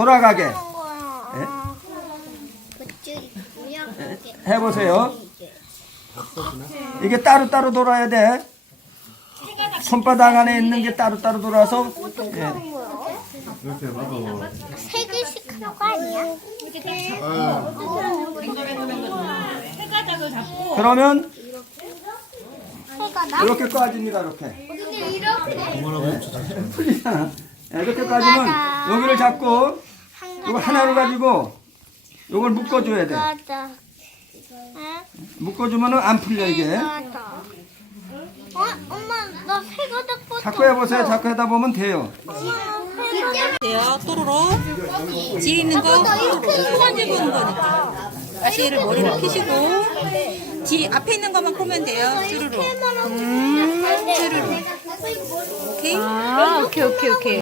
돌아가게 거야. 밧줄이 뭐야? 이게. 해보세요. 이게 따로따로 돌아야 돼. 손바닥 안에 있는 게 따로따로 돌아서 예. 세 개씩 하는 거 아니야? 그러면? 이렇게 꺼집니다. 이렇게 근데 이렇게 풀리잖아. 예, 이렇게 꺼지면 여기를 잡고 이거 하나를 가지고 이걸 묶어줘야 돼. 묶어주면은 안 풀려 이게. 어? 엄마 나 새가 닭 자꾸 해보세요. 자꾸 하다 보면 돼요. 돼요. 또로로. 뒤에 있는 거 손가지고 있는 거니까. 다시 얘를 머리를 피시고. 뒤 앞에 있는 것만 보면 돼요. 쭈루루 음 쭈루루 오케이? 아, 오케이, 오케이, 오케이.